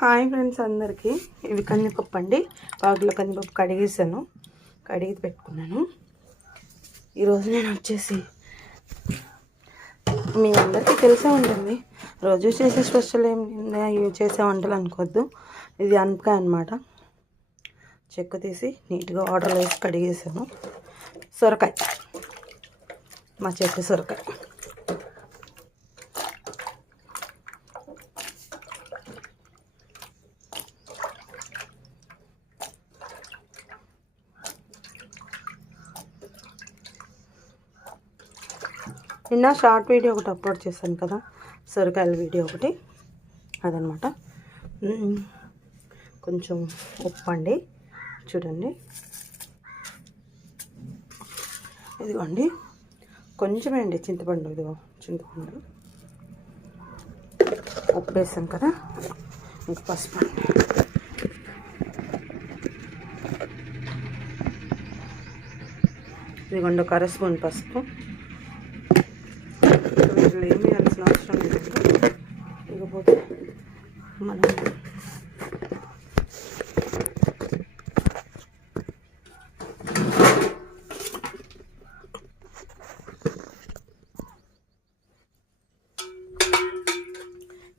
Hi friends అందరికీ. ఇవి కందిపప్పు అండి. పాకులో కందిపప్పు కడిగేసాను, కడిగి పెట్టుకున్నాను. ఈరోజు నేను వచ్చేసి మీ అందరికీ తెలిసే ఉంటుంది, రోజు చేసే స్పెషల్ ఏం ఇవి చేసే వంటలు అనుకోవద్దు. ఇది అనపకాయ అనమాట. చెక్కు తీసి నీట్గా వాటర్లో వేసి కడిగేసాను. సొరకాయ, మా చెట్టు సొరకాయ. నిన్న షార్ట్ వీడియో ఒకటి అప్లోడ్ చేశాను కదా, సొరకాయల వీడియో ఒకటి, అదనమాట. కొంచెం ఉప్పు అండి, చూడండి, ఇదిగోండి. కొంచెమే అండి చింతపండు, ఇదిగో చింతపండు, ఉప్పు వేసాం కదా. ఇంకా పసుపు అండి, ఇదిగోండి ఒక 1/2 స్పూన్ పసుపు. వీటిలో ఏమి వేయాల్సిన అవసరం లేదు. ఇకపోతే మనం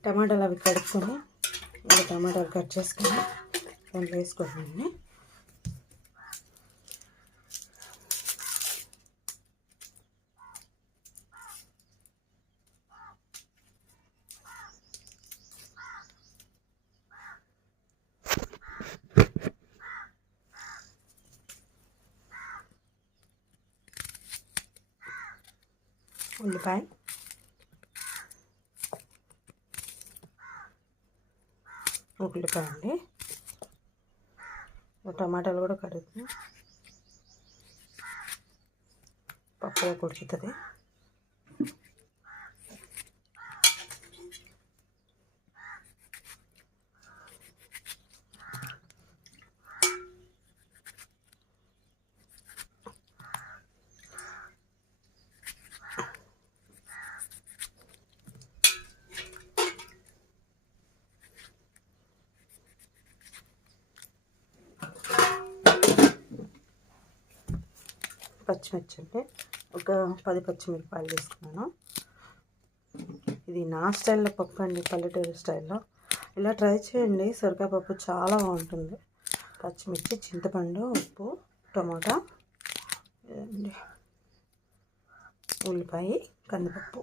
టమాటాలు అవి కడుక్కొని, టమాటాలు కట్ చేసుకొని దాంట్లో వేసుకోండి. ఉల్లిపాయ, ఉల్లిపాయ అండి. టమాటాలు కూడా కడుగుతుంది, పప్పులో కొడుకుతుంది. పచ్చిమిర్చి అంటే ఒక 10 పచ్చిమిరపకాయలు తీసుకున్నాను. ఇది నా స్టైల్లో పప్పు అండి, పల్లెటూరు స్టైల్లో. ఇలా ట్రై చేయండి, సొరకాయ పప్పు చాలా బాగుంటుంది. పచ్చిమిర్చి, చింతపండు, ఉప్పు, టమాటా, ఉల్లిపాయ, కందిపప్పు.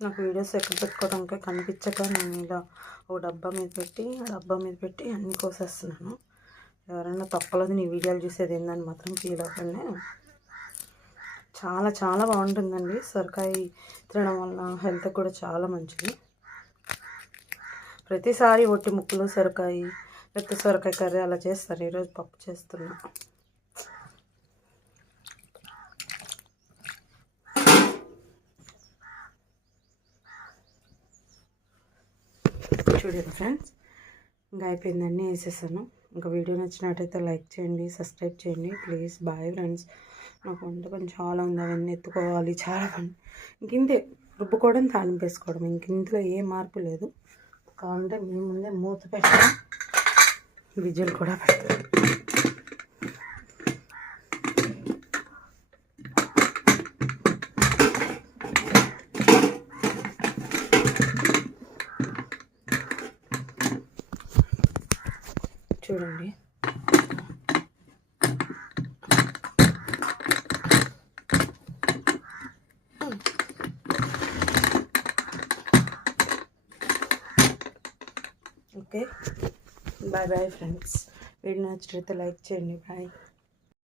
నాకు వీడియోస్ ఎక్కడ పెట్టుకోవడానికి కనిపించక నేను ఇలా ఒక డబ్బా మీద పెట్టి, ఆ డబ్బా మీద పెట్టి అన్నీ కోసేస్తున్నాను. ఎవరైనా తప్పలేదు నీ వీడియోలు చూసేది ఏందని మాత్రం ఫీల్ అవ్వకండి. చాలా చాలా బాగుంటుందండి. సొరకాయ తినడం వల్ల హెల్త్ కూడా చాలా మంచిది. ప్రతిసారి ఒట్టి ముక్కలు సొరకాయ లేకపోతే సొరకాయ కర్రీ అలా చేస్తారు. ఈరోజు పప్పు చేస్తున్నా. చూడండి ఫ్రెండ్స్, ఇంకా అయిపోయిందన్నీ వేసేసాను. ఇంకా వీడియో నచ్చినట్టయితే లైక్ చేయండి, సబ్స్క్రైబ్ చేయండి ప్లీజ్. Bye friends. నాకు వంట పని చాలా ఉంది, అవన్నీ ఎత్తుకోవాలి, చాలా పని. ఇంకింతే, రుబ్బుకోవడం, తాలింపు వేసుకోవడం, ఇందులో ఏ మార్పు లేదు. కావాలంటే మీ ముందే మూత పెట్టి విజిల్ కూడా పెడతాను. చూడండి, okay. Bye bye friends. Video నచ్చినట్లయితే లైక్ చేయండి. బాయ్.